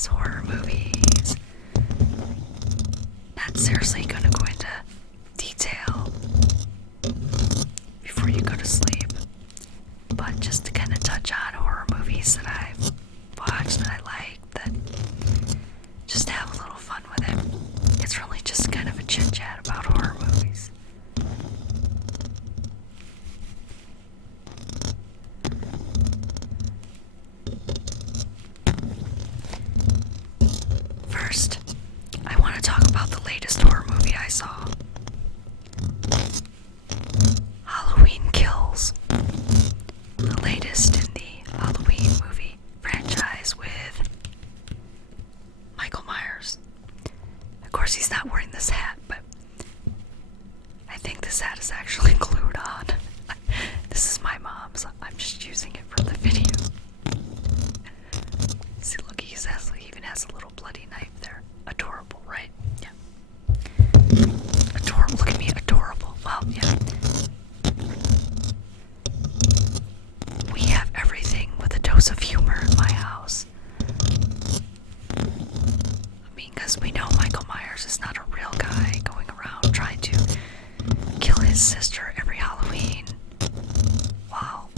franchise horror movies. Not seriously gonna go into detail before you go to sleep, but just to kind of touch on horror movies that I've watched that I like, that just to have a little fun with it. It's really just kind of a chit chat about horror movies. First, I want to talk about the latest horror movie I saw. Halloween Kills. The latest in the Halloween movie franchise with Michael Myers. Of course, he's not wearing this hat, but I think this hat is actually glued on. This is my mom's. I'm just using it for the video. See, look, he even has a little bloody knife there. Adorable, right? Yeah. Adorable. Look at me, adorable. Well, yeah. We have everything with a dose of humor in my house. I mean, because we know Michael Myers is not a real guy going around trying to kill his sister every Halloween while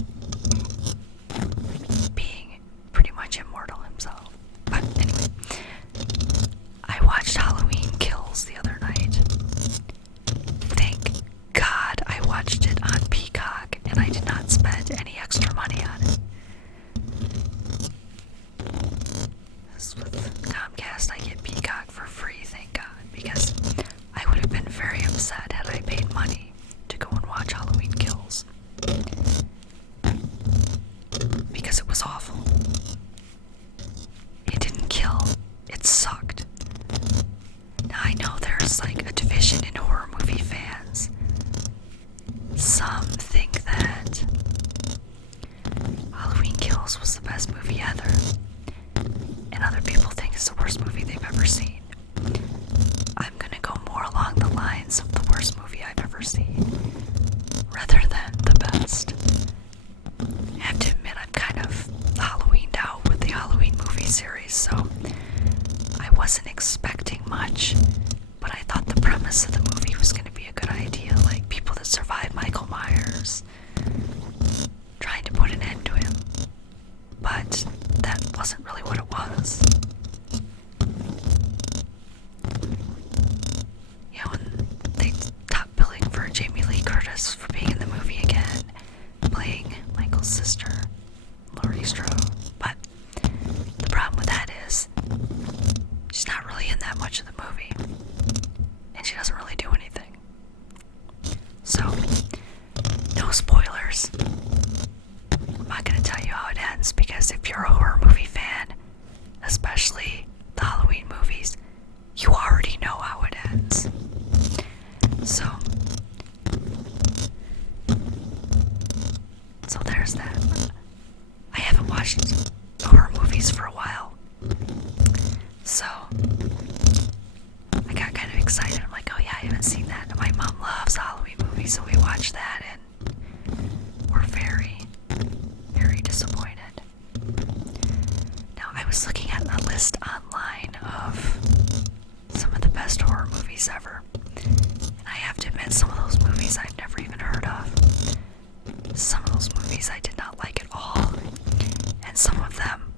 being pretty much immortal himself. But anyway, I watched Halloween Kills the other night. Thank God I watched it on Peacock and I did not spend any extra money on it. This is with Comcast, I get Peacock for free, thank God, because I would have been very upset had I paid money to go and watch Halloween Kills. Because it was awful. It didn't kill, it sucked. Now I know there's like a division in horror movie fans. Some think that Halloween Kills was the best movie ever, and other people think it's the worst movie they've ever seen. I'm gonna go more along the lines of the worst movie I've ever seen, rather than the best. I have to admit, I'm kind of Halloweened out with the Halloween movie series, so I wasn't expecting much, but I thought the premise of the movie was going to be a good idea, like people that survive Michael Myers, trying to put an end to him, but that wasn't really what it was. You know, and they stopped billing for Jamie Lee Curtis for being in the movie again, playing Michael's sister, Laurie Strode, but the problem with that is she's not really in that much of the movie, and she doesn't really do anything. So, no spoilers. I'm not going to tell you how it ends, because if you're a horror movie fan, especially the Halloween movies, you already know how it ends. So there's that. I haven't watched horror movies for a while, so I got kind of excited. I'm like, oh yeah, I haven't seen that. And my mom loves Halloween movies, so we watched that, and we're very, very disappointed. Now, I was looking at a list online of some of the best horror movies ever, and I have to admit, some of those movies I've never even heard of. Some of those movies I did not like at all, and some of them,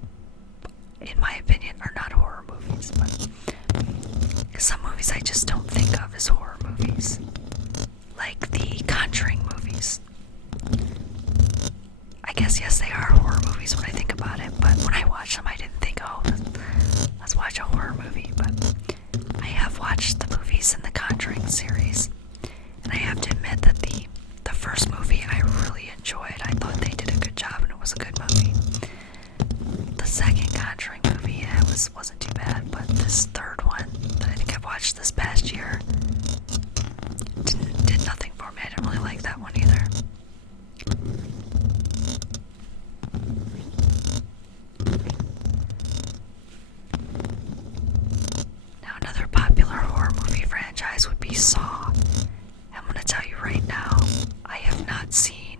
in my opinion, are not horror movies, but some movies I just don't think of as horror movies, like the Conjuring movies. I guess, yes, they are horror movies when I think about it, but when I watched them I didn't think, oh, let's watch a horror movie. But I have watched the movies in the Conjuring series, and I have to admit that the first movie I really enjoyed. I thought they did a good job and it was a good movie. The second Conjuring movie, yeah, wasn't too bad, but this third one that I think I've watched this past year did nothing for me. I didn't really like that one either. Now, another popular horror movie franchise would be Saw. I'm gonna tell you right now, I have not seen.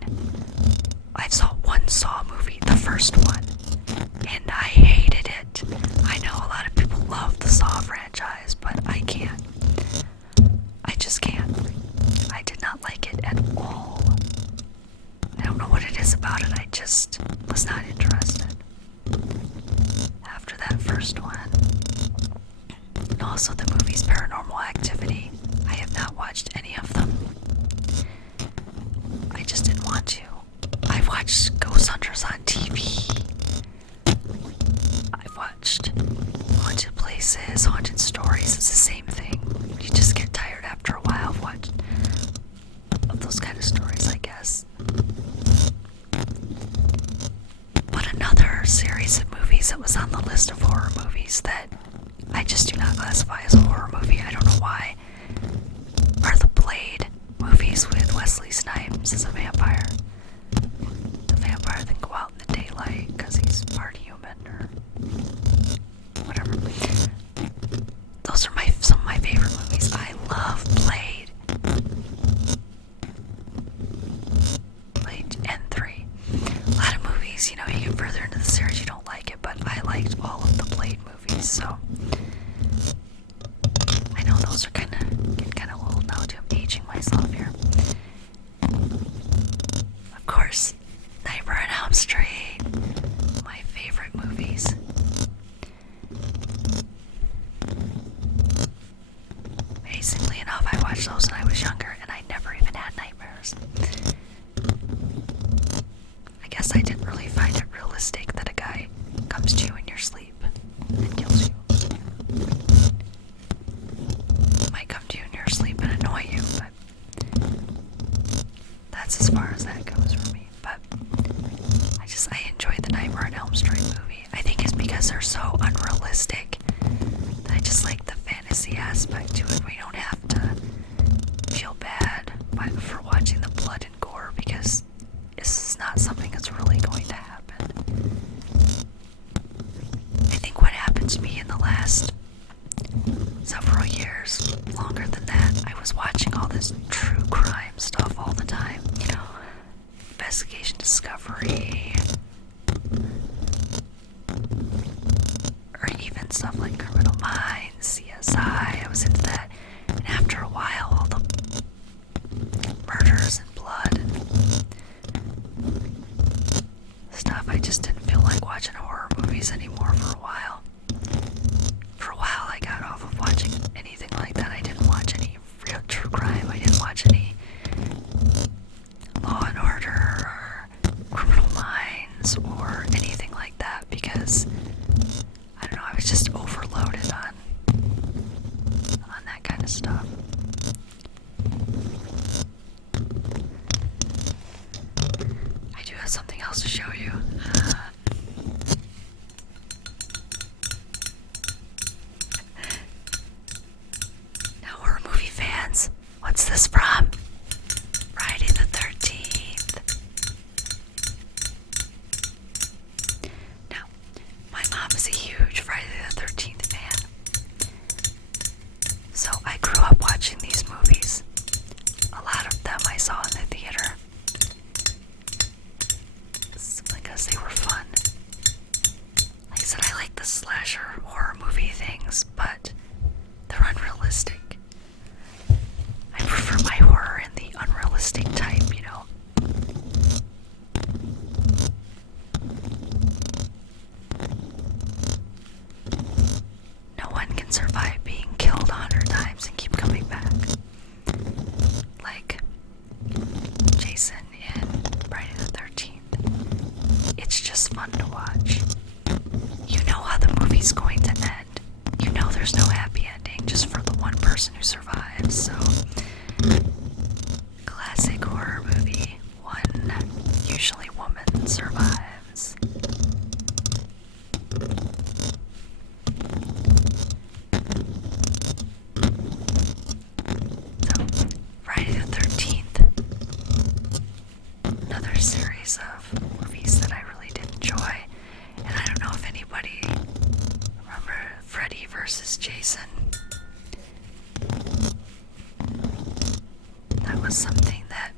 I saw one Saw movie, the first one, and I hated it. I know a lot first one. And also the movies Paranormal Activity. I have not watched any of them. I just didn't want to. I've watched Ghost Hunters on TV. I've watched Haunted Places, Haunted Stories. It's the same thing. You just get tired after a while of those kind of stories, I guess. But another series of movies that was on the list of horror movies that I just do not classify as a horror movie, I don't know why, are the Blade movies with Wesley Snipes as a vampire. The vampire that go out in the daylight because he's part human or whatever. Those are some of my favorite movies. I love Blade. Blade and 3. A lot of movies, you get further into the series, you don't like it, but I liked all of the Blade movies, so I know those are getting kind of old now too. I'm aging myself here. Of course, Nightmare on Elm Street, my favorite movies. Amazingly enough, I watched those when I was younger, and I never even had nightmares. I guess I didn't really find it realistic that a guy comes to you in your sleep and kills you. He might come to you in your sleep and annoy you, but that's as far as that goes for me. But I enjoy the Nightmare on Elm Street movie. I think it's because they're so unrealistic that I just like the fantasy aspect to it. We don't have to feel bad for watching the blood and gore because this is not something that's really going to happen. I think what happened to me in the last several years, longer than that, I was watching all this true crime stuff all the time. Investigation Discovery, or even stuff like Criminal Minds, CSI. I was into that, and after a while, all the murders and blood and stuff, I just didn't feel like watching horror movies anymore for a while. For a while, I got off of watching anything like that. I didn't watch any real true crime. I didn't watch any Law and Order or Criminal Minds or anything like that because I don't know, I was just overloaded on that kind of stuff. I do have something else to show you. Now, horror movie fans, what's this from? Friday the 13th. Now, my mom is a huge Friday the 13th fan. So I grew up watching these movies. A lot of them I saw in the theater. Simply because they were fun. Like I said, I like the slasher horror movie things, but they're unrealistic. I prefer my horror in the unrealistic type, No one can survive being killed 100 times and keep coming back. Like Jason in Friday the 13th. It's just fun to watch. You know how the movie's going to end. You know there's no happy ending just for the one person who survives, so classic horror movie. One, usually woman, survives. So, Friday the 13th. Another series of movies that I really did enjoy. And I don't know if anybody remember Freddy versus Jason. That was something that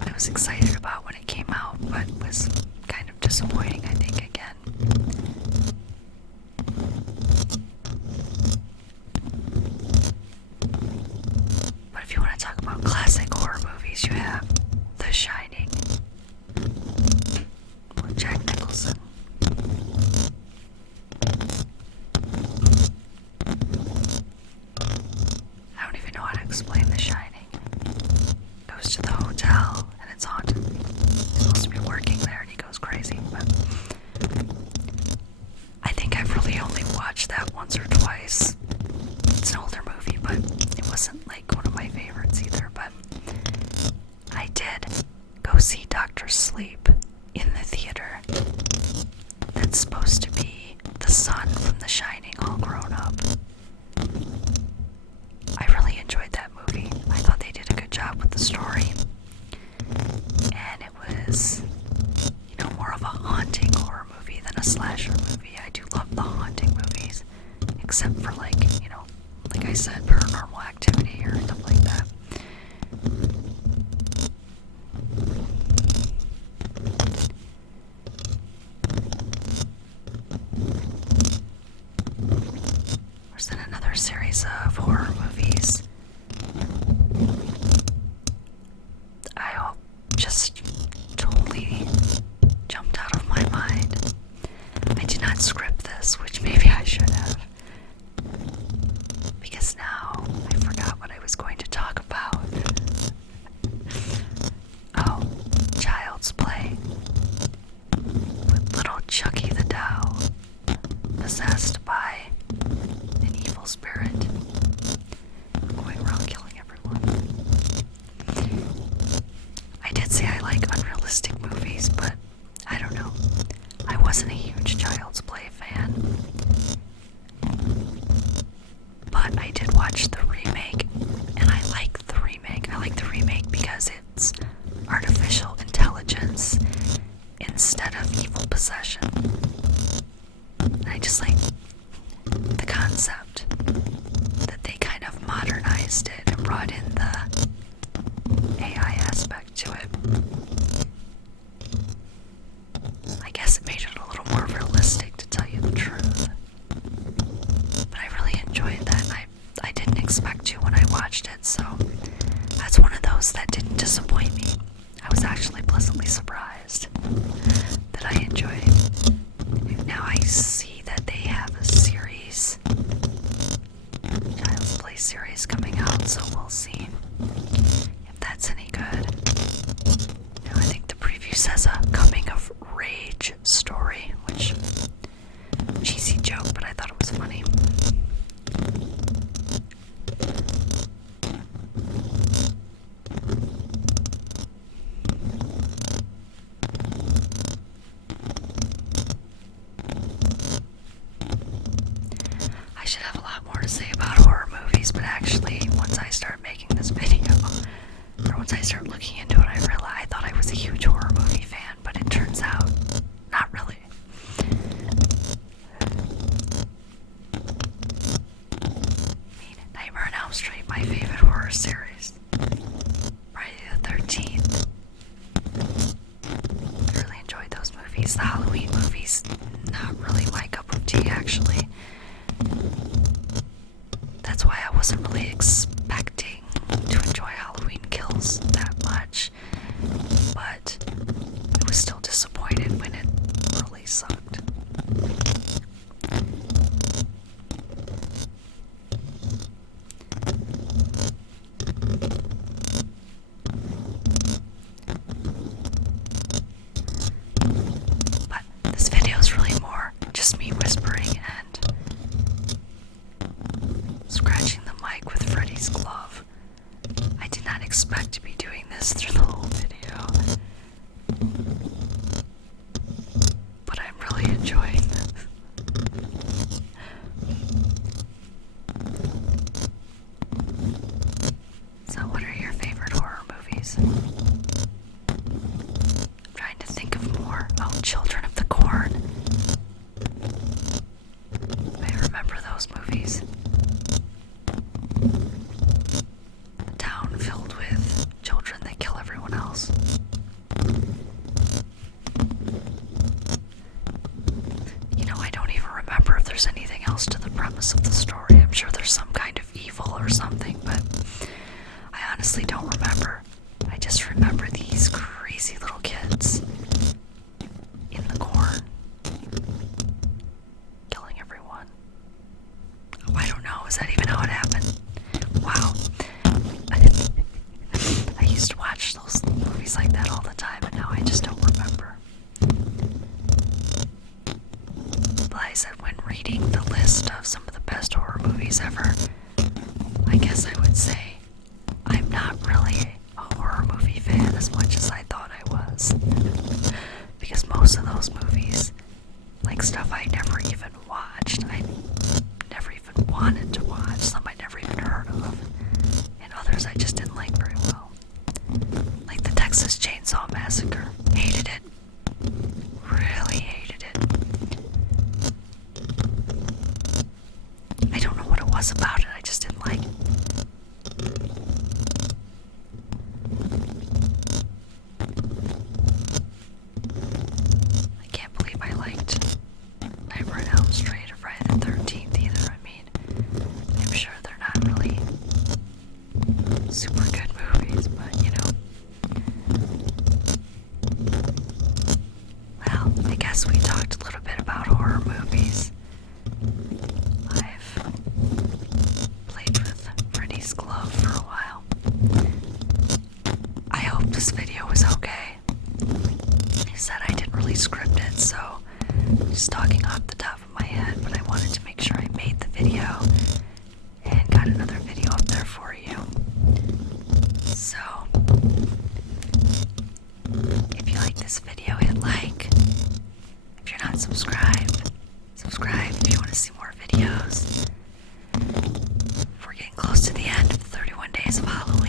I was excited about when it came out, but was kind of disappointing, I think, again. But if you want to talk about classic horror movies, you have The Shining with Jack Nicholson. once or twice. It's an older movie, but it wasn't like one of my favorites either. But I did go see Dr. Sleep in the theater. That's supposed to be the son from The Shining all grown up. I really enjoyed that movie. I thought they did a good job with the story. And it was, more of a haunting horror movie than a slasher movie. I do love the haunting movies, except for like I said, Paranormal Activity or stuff like that. There's then another series of horror movies I just totally jumped out of my mind. I did not script this, which maybe I should have, because now I forgot what I was going to talk about. Oh, Child's Play with little Chucky the doll, possessed by an evil spirit, going around killing everyone. I did say I like unrealistic movies, but I don't know. I wasn't a huge Child's Play fan. But I did watch the remake, and I like the remake. I like the remake because it's artificial intelligence instead of evil possession. And I just like the concept that they kind of modernized it and brought in the AI aspect to it. I guess it made it a little more realistic, to tell you the truth. But I really enjoyed that, and I didn't expect to when I watched it, so that's one of those that didn't disappoint me. I was actually pleasantly surprised that I enjoyed it. Now I see that they have a series, Child's Play series coming out, so we'll see if that's any good. Now I think the preview says a coming of rage story, which, cheesy joke, but I thought it was funny. I should have a lot more to say about horror movies, but actually, once I start making this video, or once I start looking into it, I thought I was a huge horror movie fan, but it turns out, not really. Nightmare on Elm Street, my favorite horror series. Friday the 13th. I really enjoyed those movies. The Halloween movies, not really my cup of tea, actually. That's why I wasn't really expecting to enjoy Halloween Kills that much, but I was still disappointed when it really sucked. But this video is really more just me whispering and scratching the mic with Freddie Glove. I did not expect to be doing this through the whole video, but I'm really enjoying this. So what are your favorite horror movies? I'm trying to think of more. Oh, Children of the Corn. I remember those movies. A town filled with children that kill everyone else. I don't even remember if there's anything else to the premise of the story. I'm sure there's some kind of evil or something, but I honestly don't remember. I just remember these crazy little kids in the corn killing everyone. Oh, I don't know. Is that even how it happened? Wow. I used to watch those movies like that all the time, and now I just don't remember. But I said, when reading the list of some of the worst horror movies ever, I guess I would say I'm not really a horror movie fan as much as I thought I was. Because most of those movies, like stuff I never even watched, I never even wanted to watch, some I never even heard of, and others I just didn't like very well. Like the Texas Chainsaw Massacre. Hated it. Really hated it. I don't know what it was about it, I just didn't like it. I can't believe I liked Nightmare on Elm Street or Friday the 13th either. I mean, I'm sure they're not really super good movies, but you know. Well, I guess we talked a little bit about horror movies. I've played with Freddie's Glove for a while. I hope this video was okay. I said I didn't really script it, so I'm just talking off the top of my head, but I wanted to make sure I made the video and got another video up there for you. So, if you like this video, hit like. If you're not subscribed, subscribe if you want to see more videos. We're getting close to the end of the 31 days of Halloween.